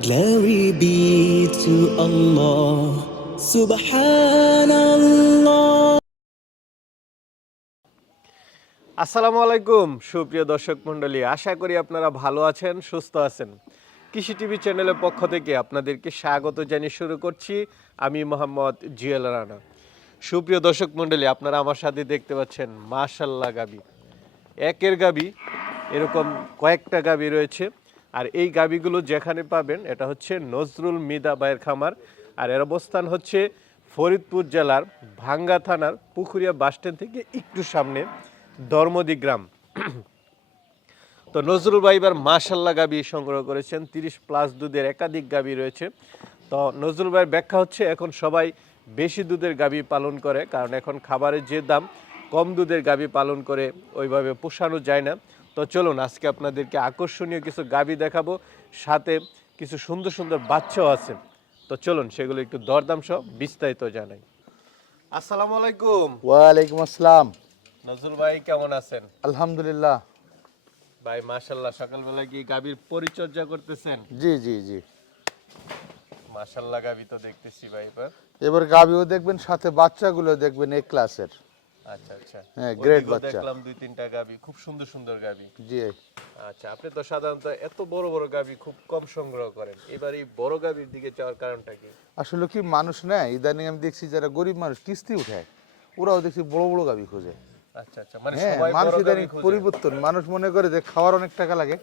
glory be to Allah. Subhanallah. আসসালামু আলাইকুম, সুপ্রিয় দর্শক মণ্ডলী। আশা করি আপনারা ভালো আছেন, সুস্থ আছেন। কৃষি টিভি চ্যানেলের পক্ষ থেকে আপনাদেরকে স্বাগত জানিয়ে শুরু করছি। আমি মোহাম্মদ জিয়াল রানা। সুপ্রিয় দর্শক মণ্ডলী, আপনারা আমার সাথে দেখতে পাচ্ছেন মাশাল্লাহ গাবি। একের গাবি, এরকম কয়েকটা গাবি রয়েছে। আর এই গাবিগুলো যেখানে পাবেন, এটা হচ্ছে নজরুল মিদা বায়ের খামার। আর এর অবস্থান হচ্ছে ফরিদপুর জেলার ভাঙ্গা থানার পুকুরিয়া বাসস্ট্যান্ড থেকে একটু সামনে ধর্মদি গ্রাম। তো নজরুল ভাই এবার মাশাল্লাহ গাবি সংগ্রহ করেছেন, তিরিশ প্লাস দুধের একাধিক গাবি রয়েছে। তো নজরুল ভাইয়ের ব্যাখ্যা হচ্ছে, এখন সবাই বেশি দুধের গাবি পালন করে, কারণ এখন খাবারের যে দাম, কম দুধের গাবি পালন করে ওইভাবে পোষানো যায় না। তো চলুন আজকে আপনাদেরকে আকর্ষণীয় কিছু গাবি দেখাবো সাথে কিছু সুন্দর সুন্দর বাচ্চাও আছে। তো চলুন সেগুলো একটু দরদাম সহ বিস্তারিত জানাই। আসসালামু আলাইকুম। ওয়ালাইকুম আসসালাম। নজরুল ভাই কেমন আছেন? আলহামদুলিল্লাহ। ভাই মাশাল্লাহ সকালবেলা কি গাভীর পরিচর্যা করতেছেন? জি জি জি। মাশাল্লাহ গাভী তো দেখতেছি ভাই এবার। এবার গাবিও দেখবেন সাথে বাচ্চাগুলো দেখবেন এ ক্লাসের আচ্ছা আচ্ছা। হ্যাঁ, ওইদিকেও বাচ্চা। দেখলাম দুই তিনটা গাভী খুব সুন্দর সুন্দর গাভী জি। আচ্ছা আপনি তো সাধারণত এত বড় বড় গাভী খুব কম সংগ্রহ করেন। এবার এই বড় দিকে যাওয়ার কারণটা কি? আসলে কি মানুষ নেয় ইদানিং আমি দেখছি যারা গরিব মানুষ কিস্তি উঠায় ওরাও দেখছি বড় বড় গাবি খোঁজে। আচ্ছা আচ্ছা মানে হ্যাঁ মানুষ ইদানিং গাভী। পরিবর্তন। মানুষ মনে করে যে খাওয়ার অনেক টাকা লাগে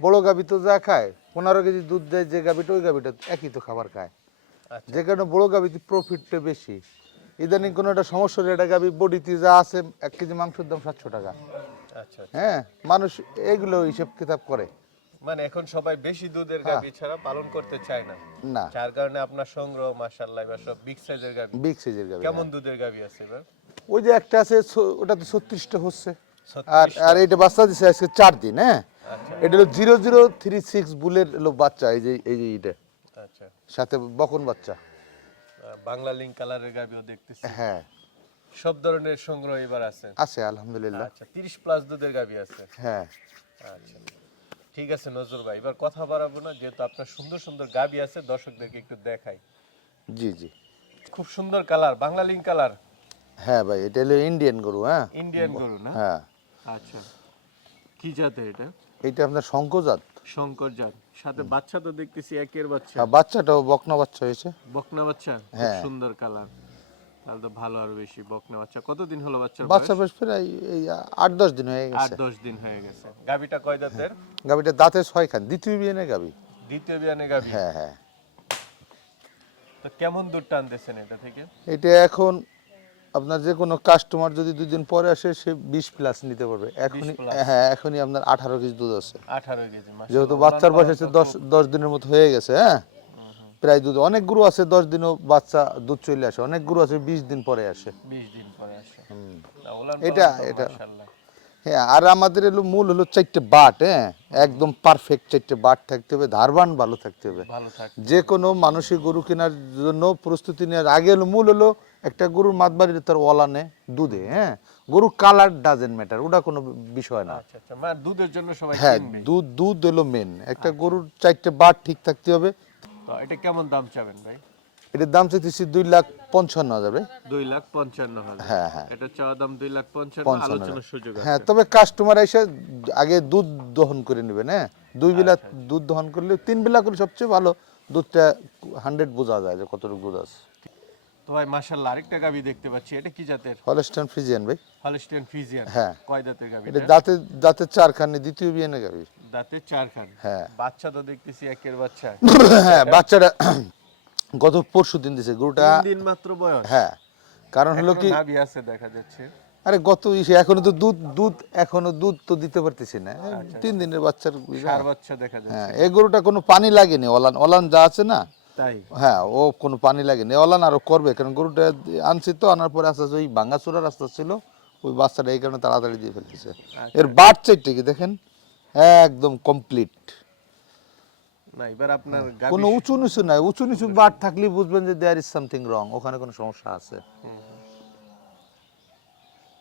বড় গাবি তো যা খায় পনেরো কেজি দুধ দেয় যে গাবিটা ওই গাবিটা একই তো খাবার খায়। আচ্ছা। যে কারণে বড় গাবিতে প্রফিটটা বেশি। ইদানিং কোনো একটা সমস্যা হলে গাবি বডিতে যা আছে এক কেজি মাংসের দাম সাতশো টাকা। আচ্ছা আচ্ছা। হ্যাঁ মানুষ এগুলো হিসেব কিতাব করে। মানে এখন সবাই বেশি দুধের হ্যাঁ। গাভী ছাড়া পালন করতে চায় না। না। যার কারণে আপনার সংগ্রহ মাশাল্লাহ এবার সব বিগ সাইজের গাভী বিগ সাইজের কেমন দুধের গাভী আছে এবার? ওই যে একটা আছে ওটা তো ছত্রিশটা হচ্ছে। আর আর এটা বাচ্চা দিছে আজকে চার দিন হ্যাঁ। এটা হলো জিরো জিরো থ্রি সিক্স বুলের হলো বাচ্চা এই যে এই যে এটা আচ্ছা। সাথে বকন বাচ্চা। বাংলা লিঙ্ক কালারের গাভীও দেখতেছি। হ্যাঁ। সব ধরনের সংগ্রহ এবার আছে। আছে আলহামদুলিল্লাহ। আচ্ছা তিরিশ প্লাস দুধের গাভী আছে। হ্যাঁ। আচ্ছা ঠিক আছে নজর ভাই এবার কথা বাড়াবো না যেহেতু আপনার সুন্দর সুন্দর গাভী আছে দর্শকদেরকে একটু দেখাই। জি জি। খুব সুন্দর কালার বাংলা লিঙ্ক কালার হ্যাঁ ভাই এটা হলো ইন্ডিয়ান গরু হ্যাঁ? ইন্ডিয়ান গরু না? হ্যাঁ। আচ্ছা কি জাতের এটা? এটা আপনার শঙ্কজাত শঙ্কর জাত সাথে বাচ্চা তো দেখতেছি একের বাচ্চা। বাচ্চাটাও বকনা বাচ্চা হয়েছে। বকনা বাচ্চা? খুব হ্যাঁ। সুন্দর কালার। তাহলে তো ভালো আরও বেশি বকনা বাচ্চা। কতদিন হলো বাচ্চা বয়স? বেশ প্রায় এই আট দশ দিন হয়ে গেছে। আট দশ দিন হয়ে গেছে। গাভীটা কয় দাঁতের গাবিটা দাঁতে ছয় খান দ্বিতীয় বিয়ে গাবি। দ্বিতীয় বিয়ানে গাভী হ্যাঁ হ্যাঁ। তো কেমন দুধ টানতেছেন এটা থেকে? এটা এখন আপনার যে কোনো কাস্টমার যদি দুই দিন পরে আসে সে বিশ প্লাস নিতে পারবে। এখনই হ্যাঁ এখনই আপনার আঠারো কেজি দুধ আছে। আঠারো কেজি যেহেতু বাচ্চার বয়স আছে দশ দশ দিনের মতো হয়ে গেছে হ্যাঁ? প্রায় দুধ অনেক গরু আছে দশ দিনও বাচ্চা দুধ চলে আসে অনেক গরু আছে বিশ দিন পরে আসে। বিশ দিন পরে আসে। এটা- এটা- হ্যাঁ আর আমাদের এলো মূল হলো চারটে বাট হ্যাঁ? একদম পারফেক্ট চারটে বাট থাকতে হবে ধারবান ভালো থাকতে হবে। যে কোনো মানুষের গরু কেনার জন্য প্রস্তুতি নেওয়ার আগে হলো মূল হলো একটা গরুর মাতবাড়িতে তার ওলানে দুধে হ্যাঁ? গরু কালার ডাজেন্ট ম্যাটার ওটা কোনো বিষয় না। আচ্ছা আচ্ছা মানে দুধের জন্য সবাই হ্যাঁ দুধ দুধ হলো মেন একটা গরুর চারটে বাট ঠিক থাকতে হবে। তো এটা কেমন দাম চাবেন ভাই? এটার দাম চাইতেছি দুই লাখ পঞ্চান্ন হাজার। দুই লাখ পঞ্চান্ন হাজার। হ্যাঁ, হ্যাঁ। এটা চাওয়া দাম দুই লাখ পঞ্চান্ন আলোচনার সুযোগ হ্যাঁ তবে কাস্টমার এসে আগে দুধ দহন করে নেবেন হ্যাঁ? দুই বেলা আচ্ছা, দুধ দহন করলে তিন বেলা করলে সবচেয়ে ভালো দুধটা হান্ড্রেড বোঝা যায় যে কতটুকু দুধ আছে। তো ভাই মাশাআল্লাহ আরেকটা গাবি দেখতে পাচ্ছি। এটা কি জাতের? ফ্রিজিয়ান ভাই। ফিজিয়ান। হ্যাঁ। কয় দাঁতের গাবি এটা দাঁতে চারখানে দ্বিতীয় বিয়ে না গাবি চারখান? হ্যাঁ। বাচ্চা তো দেখতেছি একের বাচ্চা। হ্যাঁ বাচ্চাটা গত পরশু দিন দিছে গরুটা তিন দিন মাত্র বয়স। হ্যাঁ কারণ হলো কি নাভি আছে দেখা যাচ্ছে। আরে গত ইসে এখনও তো দুধ দুধ এখনও দুধ তো দিতে পারতেছি না। তিন দিনের বাচ্চার বাচ্চা দেখা যাচ্ছে। হ্যাঁ এই গরুটা কোনো পানি লাগেনি অলান অলান যা আছে না হ্যাঁ ও কোনো পানি লাগেনি। অলান আরও করবে কারণ গরুটা আনছি তো আনার পরে আস্তে আস্তে ওই রাস্তা ছিল ওই বাচ্চাটা এই কারণে তাড়াতাড়ি দিয়ে ফেলতেছে এর বাট কি দেখেন একদম কমপ্লিট না এবার আপনার কোনো উঁচু নিচু নাই উঁচু নিচু বাট থাকলে বুঝবেন যে দেয়ার ইজ সামথিং রং ওখানে কোনো সমস্যা আছে।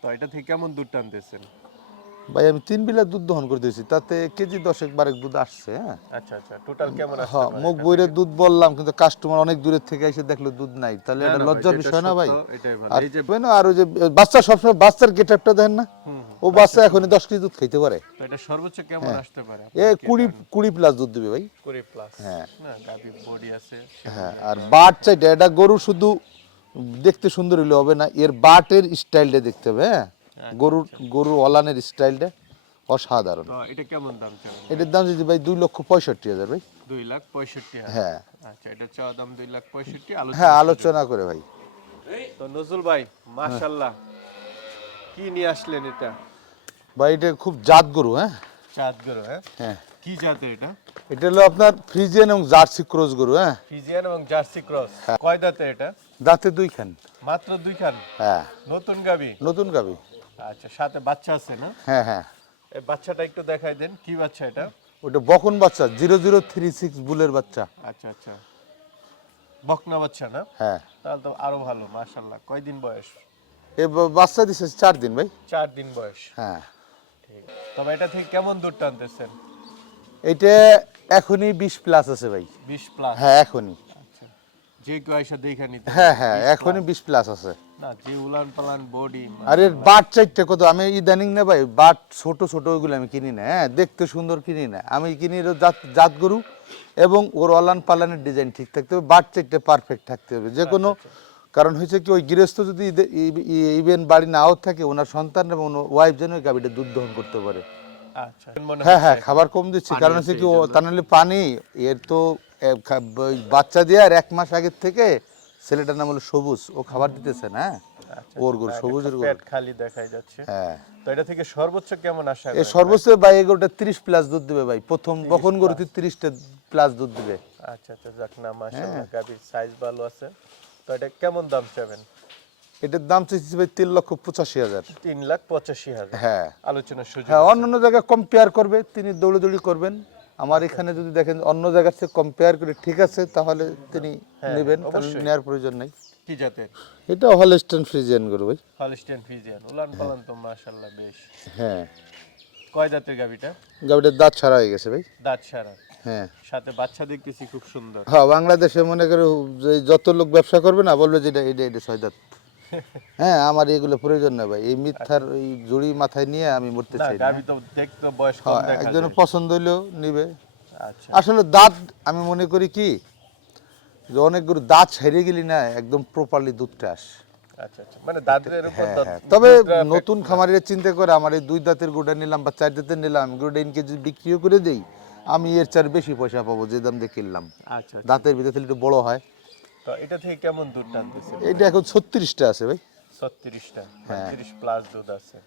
তো এটা থেকে কেমন দুধ টানতেছেন? ভাই আমি তিন বিলা দুধ দহন করে দিয়েছি তাতে কেজি দশেক বারেক দুধ আসছে হ্যাঁ? আচ্ছা আচ্ছা টোটাল কেমন আসতে হ্যাঁ মুখ বইরে দুধ বললাম কিন্তু কাস্টমার অনেক দূরের থেকে এসে দেখল দুধ নাই তাহলে এটা লজ্জার বিষয় না ভাই। আর এই যে আর ওই যে বাচ্চা সবসময় বাচ্চার গেটআপটা দেখেন না? ও বাচ্চা এখনই দশ কেজি দুধ খাইতে পারে। এটা সর্বোচ্চ কেমন আসতে পারে? এ কুড়ি কুড়ি প্লাস দুধ দিবে ভাই। কুড়ি প্লাস হ্যাঁ। না গাভী বডি আছে হ্যাঁ আর বাট চাইটা এটা গরু শুধু দেখতে সুন্দর হলে হবে না এর বাটের স্টাইলটা দেখতে হবে হ্যাঁ? গরুর গরুর অলানের স্টাইলটা অসাধারণ। এটা কেমন দাম এটার দাম যদি ভাই দুই লক্ষ পঁয়ষট্টি হাজার ভাই। দুই লাখ পঁয়ষট্টি হ্যাঁ। আচ্ছা এটা চাওয়া দাম দুই লাখ পঁয়ষট্টি হ্যাঁ আলোচনা করে ভাই। তো নজরুল ভাই মাশাল্লাহ কি নিয়ে আসলেন এটা? ভাই এটা খুব জাত গরু হ্যাঁ? চাঁদ গরু হ্যাঁ? হ্যাঁ। কি জাতের এটা? এটা হলো আপনার ফ্রিজিয়ান এবং জার্সি ক্রোজ গরু হ্যাঁ? ফিজিয়ান এবং জার্সি ক্রস। কয় দাঁতের এটা? দাঁতে দুই খান। মাত্র দুই খান? হ্যাঁ। নতুন গাবি? নতুন গাবি। আচ্ছা সাথে বাচ্চা আছে না? হ্যাঁ হ্যাঁ। এই বাচ্চাটা একটু দেখাই দেন কি বাচ্চা এটা? ওটা বকন বাচ্চা জিরো জিরো থ্রি সিক্স বুলের বাচ্চা। আচ্ছা আচ্ছা। বকনা বাচ্চা না? হ্যাঁ। তাহলে তো আরও ভালো মাশাল্লাহ কয়দিন বয়স? এ বাচ্চা দিছে চার দিন ভাই। চার দিন বয়স। হ্যাঁ। ঠিক। তবে এটা থেকে কেমন দুধ টানতেছেন? এটা এখনই বিশ প্লাস আছে ভাই। বিশ প্লাস হ্যাঁ এখনই। আচ্ছা। যে কেউ এসে দেখে নিতে হ্যাঁ হ্যাঁ এখনই বিশ প্লাস আছে। না যে উলান পালান বডি আর বাট চারটে কত? আমি ইদানিং না ভাই বাট ছোট ছোট ওইগুলো আমি কিনি না হ্যাঁ? দেখতে সুন্দর কিনি না। আমি কিনি জাত জাত গরু এবং ওর অলান পালানের ডিজাইন ঠিক থাকতে হবে বাট চারটে পারফেক্ট থাকতে হবে। যে কোনো কারণ হয়েছে কি ওই গৃহস্থ যদি ইভেন বাড়ি নাও থাকে ওনার সন্তান এবং ওয়াইফ যেন ওই গাভীটা দুধ দহন করতে পারে। আচ্ছা হ্যাঁ হ্যাঁ খাবার কম দিচ্ছি কারণ হচ্ছে কি ও তা নাহলে পানি এর তো বাচ্চা দেওয়ার এক মাস আগের থেকে ছেলেটার নাম হলো সবুজ ও খাবার দিতেছে না আচ্ছা, ওর গরু সবুজের গরু। খালি দেখাই যাচ্ছে। হ্যাঁ। তো এটা থেকে সর্বোচ্চ কেমন আশা এ করেন? সর্বোচ্চ ভাই এগুলোটা তিরিশ প্লাস দুধ দেবে ভাই। প্রথম বখন গরুতে তিরিশটা প্লাস দুধ দেবে। আচ্ছা আচ্ছা যাক না মাশাআল্লাহ হ্যাঁ। গাবির সাইজ ভালো আছে। তো এটা কেমন দাম চাবেন? এটার দাম চাইছি ভাই তিন লক্ষ পঁচাশি হাজার। তিন লাখ পঁচাশি হাজার। হ্যাঁ। আলোচনার সুযোগ হ্যাঁ অন্যান্য জায়গায় কম্পেয়ার করবে তিনি দৌড়ে দৌড়ি করবেন। আমার এখানে যদি দেখেন অন্য জায়গার সাথে কম্পেয়ার করে ঠিক আছে তাহলে তিনি হ্যাঁ, নেবেন। নেওয়ার প্রয়োজন নেই। কি জাতের? এটা হলস্টেন ফ্রিজিয়ান গরু ভাই। হলস্টেন ফিজিয়ান উলান পালান তো মাশাআল্লাহ বেশ। হ্যাঁ। কয় দাঁতের গাবিটা গাড়িটার দাঁত ছাড়া হয়ে গেছে ভাই। দাঁত ছাড়া? হ্যাঁ। সাথে বাচ্চা দেখতেছি খুব সুন্দর। হ্যাঁ বাংলাদেশে মনে করো যে যত লোক ব্যবসা করবে না বলবে যে এটা এটা ছয় দাঁত। হ্যাঁ আমার এগুলো প্রয়োজন না ভাই। এই মিথ্যার ওই জুড়ি মাথায় নিয়ে আমি মরতে চাই না। তো দেখতে বয়স কম হ্যাঁ দেখা একজন পছন্দ হইলেও নিবে। আচ্ছা। আসলে দাঁত আমি মনে করি কি যে অনেক গরু দাঁত ছেড়ে গেলি না একদম প্রপারলি দুধটা আসে। আচ্ছা আচ্ছা। মানে হ্যাঁ, দাঁত- হ্যাঁ। তবে নতুন খামারিরা চিন্তা করে আমার এই দুই দাঁতের গোটা নিলাম বা চার দাঁতের নিলাম গরুটা ইনকে যদি বিক্রিও করে দেই আমি এর চার বেশি পয়সা পাবো যে দাম দিয়ে কিনলাম। আচ্ছা। দাঁতের ভিতরে একটু বড় হয়। তো এটা থেকে কেমন দুধ টানতেছে এটা এখন ছত্রিশটা আছে ভাই। ছত্রিশটা হ্যাঁ। তিরিশ প্লাস দুধ আছে।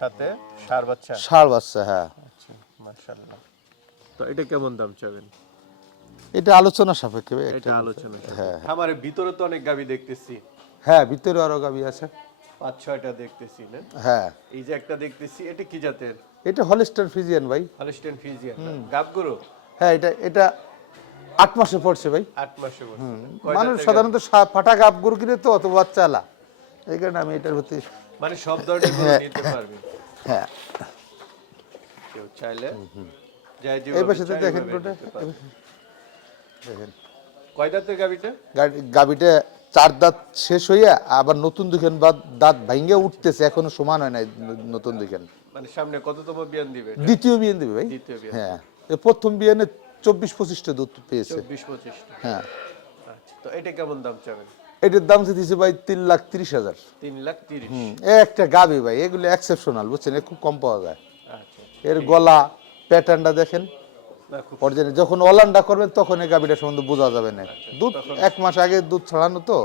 সাথে সার বাচ্চা? ষাড় বাচ্চা হ্যাঁ। আচ্ছা মাশাআল্লাহ। তো এটা কেমন দাম চাবেন? এটা আলোচনা সাপেক্ষে ভাই এটা আলোচনা হ্যাঁ। খামারের ভিতরে তো অনেক গাবি দেখতেছি। হ্যাঁ ভিতরে আরও গাবি আছে। পাঁচ ছয়টা দেখতেছি না? হ্যাঁ। এই যে একটা দেখতেছি এটা কি জাতের? এটা হলিস্টার ফিজিয়ান ভাই। হলস্টেন ফিজিয়ান গাবগুরু হ্যাঁ এটা এটা আট মাসে পড়ছে ভাই। আট মাসে মানুষ সাধারণত ফাটা গাব গরু কিনে তো অত এই কারণে আমি এটার প্রতি মানে সব ধরনের গরু নিতে পারবে। হ্যাঁ। কেউ চাইলে যাই এই পাশে দেখেন। দেখেন। কয় দাঁতের গাবিটা গাবিটা চার দাঁত শেষ হইয়া আবার নতুন দুখান বা দাঁত ভাঙ্গে উঠতেছে এখনও সমান হয় নাই নতুন দুখান মানে সামনে কততম বিয়ান দিবে দ্বিতীয় বিয়ান দিবে ভাই। দ্বিতীয় বিয়ান। হ্যাঁ প্রথম বিয়ানে চব্বিশ পঁচিশটা দুধ পেয়েছে। হ্যাঁ। আচ্ছা তো এটা কেমন দাম চাবেন? এটার দাম দিয়েছে ভাই তিন লাখ তিরিশ হাজার। তিন লাখ তিরিশ। একটা গাবি ভাই এগুলো এক্সেপশনাল বুঝছেন? খুব কম পাওয়া যায়। আচ্ছা এর গলা প্যাটার্নটা দেখেন। অরিজিনাল যখন অলান্ডা করবেন তখন এই গাবিটা সম্বন্ধে বোঝা যাবে না। দুধ এক মাস আগে দুধ ছড়ানো তো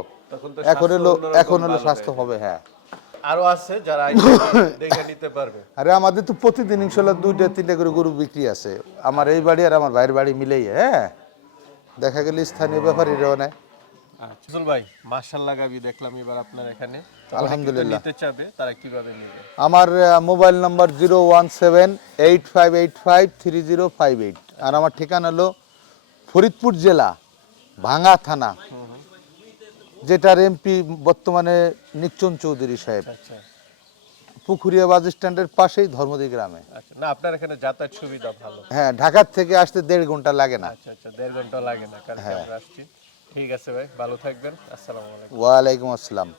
এখন হলো এখন হলো স্বাস্থ্য হবে হ্যাঁ। আরও আছে যারা দেখে নিতে পারবে। আরে আমাদের তো প্রতিদিন ইনশাল্লাহ দুইটা তিনটা করে গরু বিক্রি আছে। আমার এই বাড়ি আর আমার ভাইয়ের বাড়ি মিলেই হ্যাঁ? দেখা গেলে স্থানীয় ব্যাপারীরাও নেয়। আচ্ছা। ভাই মার্শাল্লাহ গাবি দেখলাম এবার আপনার এখানে। আলহামদুলিল্লাহ। নিতে চাবে তারা কীভাবে নেবে? আমার mobile number zero one seven eight five eight five three zero five eight. আর আমার ঠিকানা হলো ফরিদপুর জেলা ভাঙ্গা থানা। যেটার এমপি বর্তমানে নিচন চৌধুরী সাহেব। আচ্ছা। পুকুরিয়া বাস স্ট্যান্ডের পাশেই ধর্মদি গ্রামে। আচ্ছা। না আপনার এখানে যাতায়াত সুবিধা ভালো। হ্যাঁ ঢাকার থেকে আসতে দেড় ঘণ্টা লাগে না। আচ্ছা আচ্ছা দেড় ঘণ্টা লাগে না কারণ আমরা আসছি। ঠিক আছে ভাই ভালো থাকবেন। আসসালামু আলাইকুম। ওয়ালাইকুম আসসালাম।